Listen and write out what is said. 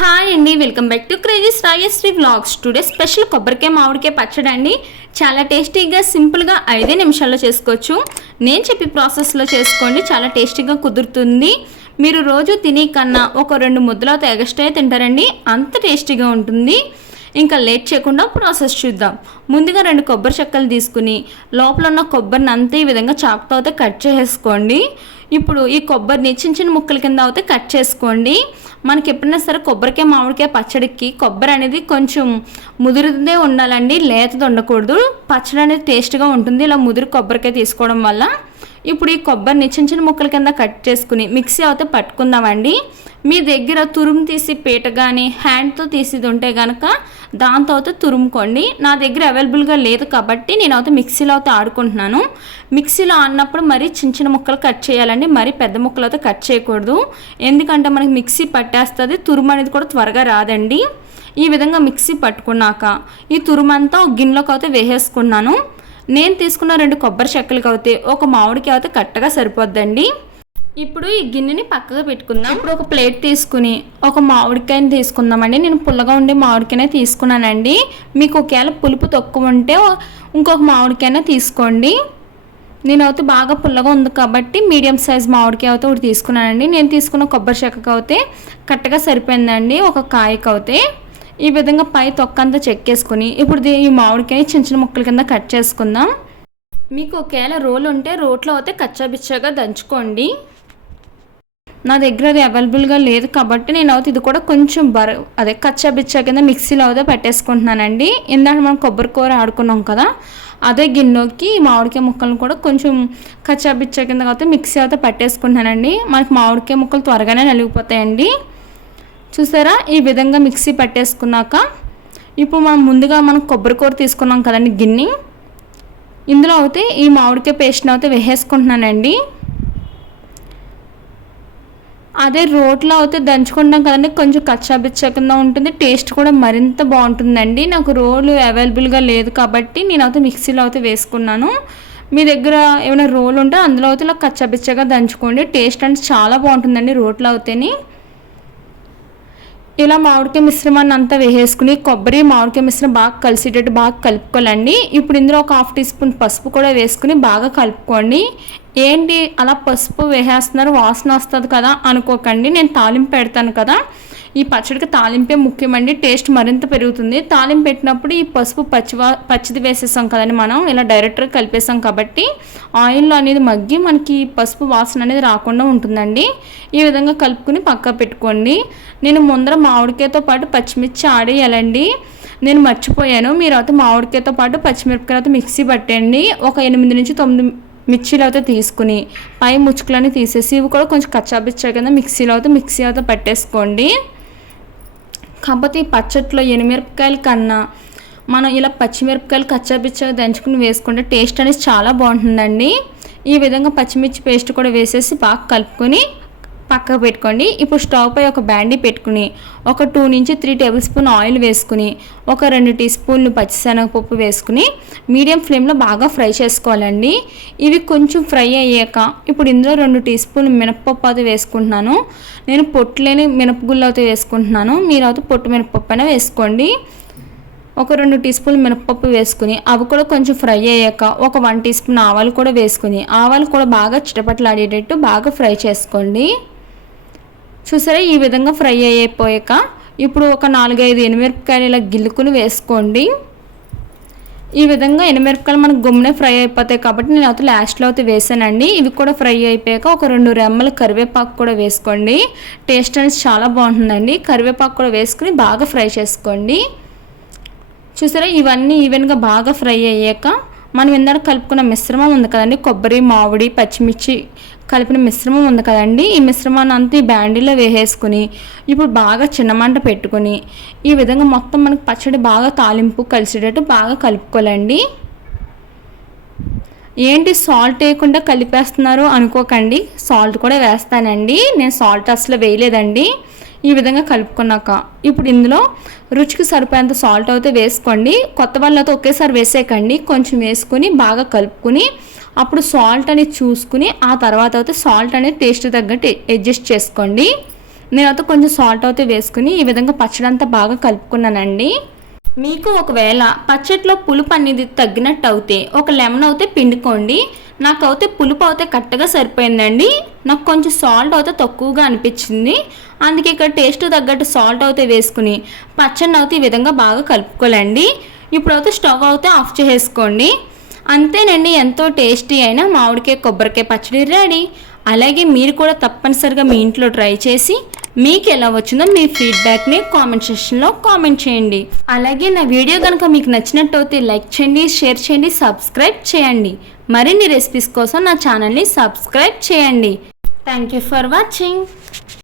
Hi అండి welcome back to crazy Rajashree vlogs. Today special కొబ్బరికాయ మామిడికాయ పచ్చడి అండి. చాలా టేస్టీగా సింపుల్గా ఐదే నిమిషాల్లో చేసుకోవచ్చు. నేను చెప్పి ప్రాసెస్లో చేసుకోండి చాలా టేస్టీగా కుదురుతుంది. మీరు రోజు తినే కన్నా ఒక రెండు ముద్దలతో ఎగస్ట్రా తింటారండి. అంత టేస్టీగా ఉంటుంది. ఇంకా లేట్ చేయకుండా ప్రాసెస్ చూద్దాం. ముందుగా రెండు కొబ్బరి చెక్కలు తీసుకుని లోపల ఉన్న కొబ్బరిని అంతే ఈ విధంగా చాకుతో అయితే కట్ చేసేసుకోండి. ఇప్పుడు ఈ కొబ్బరిని చిన్న చిన్న ముక్కల కింద అయితే కట్ చేసుకోండి. మనకి ఎప్పుడైనా సరే కొబ్బరికాయ మామిడికాయ పచ్చడికి కొబ్బరి అనేది కొంచెం ముదురుదే ఉండాలండి లేతది ఉండకూడదు. పచ్చడి అనేది టేస్ట్గా ఉంటుంది. ఇలా ముదురు కొబ్బరికాయ తీసుకోవడం వల్ల ఇప్పుడు ఈ కొబ్బరిని చిన్న చిన్న ముక్కల కింద కట్ చేసుకుని మిక్సీ అయితే పట్టుకుందామండి. మీ దగ్గర తురుము తీసి పీట కానీ హ్యాండ్తో తీసేది ఉంటే కనుక దాంతో అయితే తురుముకోండి. నా దగ్గర అవైలబుల్గా లేదు కాబట్టి నేను అయితే మిక్సీలో అయితే ఆడుకుంటున్నాను. మిక్సీలో ఆడినప్పుడు మరి చిన్న చిన్న ముక్కలు కట్ చేయాలండి. మరి పెద్ద ముక్కలు అయితే కట్ చేయకూడదు. ఎందుకంటే మనకి మిక్సీ పట్టేస్తుంది తురుము అనేది కూడా త్వరగా రాదండి. ఈ విధంగా మిక్సీ పట్టుకున్నాక ఈ తురుమంతా ఒక గిన్నెలోకి అయితే వేసేసుకున్నాను. నేను తీసుకున్న రెండు కొబ్బరి చెక్కలకి అయితే ఒక మామిడికి అయితే కట్టగా సరిపోద్దండి. ఇప్పుడు ఈ గిన్నెని పక్కగా పెట్టుకుందాం. ఇప్పుడు ఒక ప్లేట్ తీసుకుని ఒక మామిడికాయని తీసుకుందామండి. నేను పుల్లగా ఉండే మామిడికాయనే తీసుకున్నానండి. మీకు ఒకవేళ పులుపు తక్కువ ఉంటే ఇంకొక మామిడికాయనే తీసుకోండి. నేనైతే బాగా పుల్లగా ఉంది కాబట్టి మీడియం సైజ్ మామిడికాయ అయితే ఒకటి తీసుకున్నానండి. నేను తీసుకున్న కొబ్బరి చెక్కకి అయితే కరెక్ట్గా సరిపోయిందండి. ఒక కాయకి అయితే ఈ విధంగా పై తొక్కంతా చెక్కేసుకుని ఇప్పుడు దీ- ఈ మామిడికాయ చిన్న చిన్న ముక్కల కింద కట్ చేసుకుందాం. మీకు ఒకవేళ రోల్ ఉంటే రోట్లో అయితే కచ్చాబిచ్చాగా దంచుకోండి. నా దగ్గర అది అవైలబుల్గా లేదు కాబట్టి నేను అయితే ఇది కూడా కొంచెం బర అదే కచ్చాబిచ్చా కింద మిక్సీలో అయితే పెట్టేసుకుంటున్నానండి. ఇందాక మనం కొబ్బరి కూర ఆడుకున్నాం కదా అదే గిన్నెకి మామిడికాయ ముక్కలను కూడా కొంచెం కచ్చాబిచ్చా కింద అయితే మిక్సీ అయితే పెట్టేసుకుంటున్నానండి. మనకి మామిడికాయ ముక్కలు త్వరగానే నలిగిపోతాయండి. చూసారా? ఈ విధంగా మిక్సీ పట్టేసుకున్నాక ఇప్పుడు మనం ముందుగా మనం కొబ్బరికూర తీసుకున్నాం కదండి గిన్నె. ఇందులో అయితే ఈ మామిడికాయ పేస్ట్ని అయితే వేసేసుకుంటున్నానండి. అదే రోట్లో అయితే దంచుకుంటాం కదండి కొంచెం కచ్చాబిచ్చా కింద ఉంటుంది టేస్ట్ కూడా మరింత బాగుంటుందండి. నాకు రోలు అవైలబుల్గా లేదు కాబట్టి నేను అయితే మిక్సీలో అయితే వేసుకున్నాను. మీ దగ్గర ఏమైనా రోల్ ఉంటే అందులో అయితే ఇలా కచ్చాబిచ్చగా దంచుకోండి టేస్ట్ అంటే చాలా బాగుంటుందండి రోట్లో అయితేనే. ఇలా మామిడికాయ మిశ్రమాన్ని అంతా వేసేసుకుని కొబ్బరి మామిడికాయ మిశ్రమం బాగా కలిసేటట్టు బాగా కలుపుకోవాలండి. ఇప్పుడు ఇందులో ఒక హాఫ్ టీ స్పూన్ పసుపు కూడా వేసుకుని బాగా కలుపుకోండి. ఏంటి అలా పసుపు వేసేస్తున్నారు? వాసన వస్తుంది కదా అనుకోకండి. నేను తాలింపు పెడతాను కదా. ఈ పచ్చడికి తాలింపే ముఖ్యమండి. టేస్ట్ మరింత పెరుగుతుంది. తాలింపు పెట్టినప్పుడు ఈ పసుపు పచ్చివా పచ్చిది వేసేసాం కదండి మనం. ఇలా డైరెక్ట్గా కలిపేసాం కాబట్టి ఆయిల్లో అనేది మగ్గి మనకి పసుపు వాసన అనేది రాకుండా ఉంటుందండి. ఈ విధంగా కలుపుకుని పక్క పెట్టుకోండి. నేను ముందర మామిడికాయతో పాటు పచ్చిమిర్చి ఆడేయాలండి నేను మర్చిపోయాను. మీరు అయితే మామిడికాయతో పాటు పచ్చిమిరపకాయతో మిక్సీ పట్టండి ఒక ఎనిమిది నుంచి తొమ్మిది మిర్చీలు అయితే తీసుకుని పై ముచ్చుకులని తీసేసి ఇవి కూడా కొంచెం కచ్చాబిచ్చా కింద మిక్సీలో అయితే మిక్సీ అయితే పట్టేసుకోండి. కాకపోతే ఈ పచ్చట్లో ఎనిమిరపకాయల కన్నా మనం ఇలా పచ్చిమిరపకాయలు కచ్చాపిచ్చగా దంచుకుని వేసుకుంటే టేస్ట్ అనేది చాలా బాగుంటుందండి. ఈ విధంగా పచ్చిమిర్చి పేస్ట్ కూడా వేసేసి బాగా కలుపుకొని పక్కకు పెట్టుకోండి. ఇప్పుడు స్టవ్ పై ఒక బ్యాండీ పెట్టుకుని ఒక టూ నుంచి త్రీ టేబుల్ స్పూన్ ఆయిల్ వేసుకుని ఒక రెండు టీ స్పూన్లు పచ్చిశనగపప్పు వేసుకుని మీడియం ఫ్లేమ్లో బాగా ఫ్రై చేసుకోవాలండి. ఇవి కొంచెం ఫ్రై అయ్యాక ఇప్పుడు ఇందులో రెండు టీ స్పూన్లు మినపప్పు అయితే వేసుకుంటున్నాను. నేను పొట్టు లేని మినపగుళ్ళు అయితే వేసుకుంటున్నాను. మీరు అయితే పొట్టు మినపప్పు అయినా వేసుకోండి. ఒక రెండు టీ స్పూన్ మినపప్పు వేసుకుని అవి కూడా కొంచెం ఫ్రై అయ్యాక ఒక వన్ టీ స్పూన్ ఆవాలు కూడా వేసుకుని ఆవాలు కూడా బాగా చిటపట్లాడేటట్టు బాగా ఫ్రై చేసుకోండి. చూసారా? ఈ విధంగా ఫ్రై అయిపోయాక ఇప్పుడు ఒక నాలుగైదు ఎనిమిరపకాయలు ఇలా గిల్లుకుని వేసుకోండి. ఈ విధంగా ఎనిమిరపకాయలు మనకు గుమ్మనే ఫ్రై అయిపోతాయి కాబట్టి నేను అయితే లాస్ట్లో అయితే వేసానండి. ఇవి కూడా ఫ్రై అయిపోయాక ఒక రెండు రెమ్మలు కరివేపాకు కూడా వేసుకోండి. టేస్ట్ అనేది చాలా బాగుంటుందండి. కరివేపాకు కూడా వేసుకుని బాగా ఫ్రై చేసుకోండి. చూసారా? ఇవన్నీ ఈవెన్గా బాగా ఫ్రై అయ్యాక మనం ఇందాక కలుపుకున్న మిశ్రమం ఉంది కదండి. కొబ్బరి మామిడి పచ్చిమిర్చి కలిపిన మిశ్రమం ఉంది కదండి. ఈ మిశ్రమాన్ని అంతా ఈ బ్యాండీలో వేసేసుకుని ఇప్పుడు బాగా చిన్న మంట పెట్టుకుని ఈ విధంగా మొత్తం మనకు పచ్చడి బాగా తాలింపు కలిసేటట్టు బాగా కలుపుకోవాలండి. ఏంటి సాల్ట్ వేయకుండా కలిపేస్తున్నారు అనుకోకండి. సాల్ట్ కూడా వేస్తానండి. నేను సాల్ట్ అసలు వేయలేదండి. ఈ విధంగా కలుపుకున్నాక ఇప్పుడు ఇందులో రుచికి సరిపోయేంత సాల్ట్ అయితే వేసుకోండి. కొత్త వాళ్ళతో ఒకేసారి వేసేయకండి. కొంచెం వేసుకుని బాగా కలుపుకుని అప్పుడు సాల్ట్ అనేది చూసుకుని ఆ తర్వాత అయితే సాల్ట్ అనేది టేస్ట్ తగ్గట్టు అడ్జస్ట్ చేసుకోండి. నేనైతే కొంచెం సాల్ట్ అయితే వేసుకుని ఈ విధంగా పచ్చడంతా బాగా కలుపుకున్నానండి. మీకు ఒకవేళ పచ్చట్లో పులుపు అనేది తగ్గినట్టు అయితే ఒక లెమన్ అయితే పిండుకోండి. నాకు అయితే పులుపు అయితే కరెక్ట్గా సరిపోయిందండి. నాకు కొంచెం సాల్ట్ అయితే తక్కువగా అనిపించింది. అందుకే ఇక్కడ టేస్ట్ తగ్గట్టు సాల్ట్ అయితే వేసుకుని పచ్చడిని అయితే ఈ విధంగా బాగా కలుపుకోలేండి ఇప్పుడైతే స్టవ్ అయితే ఆఫ్ చేసేసుకోండి. అంతేనండి ఎంతో టేస్టీ అయిన మామిడికాయ కొబ్బరికాయ పచ్చడి రెడీ అలాగే మీరు కూడా తప్పనిసరిగా మీ ఇంట్లో ట్రై చేసి మీకు ఎలా వచ్చిందో మీ ఫీడ్బ్యాక్ని కామెంట్ సెక్షన్లో కామెంట్ చేయండి. అలాగే నా వీడియో కనుక మీకు నచ్చినట్టయితే లైక్ చేయండి షేర్ చేయండి సబ్స్క్రైబ్ చేయండి. మరిన్ని రెసిపీస్ కోసం నా ఛానల్ని సబ్స్క్రైబ్ చేయండి. Thank you for watching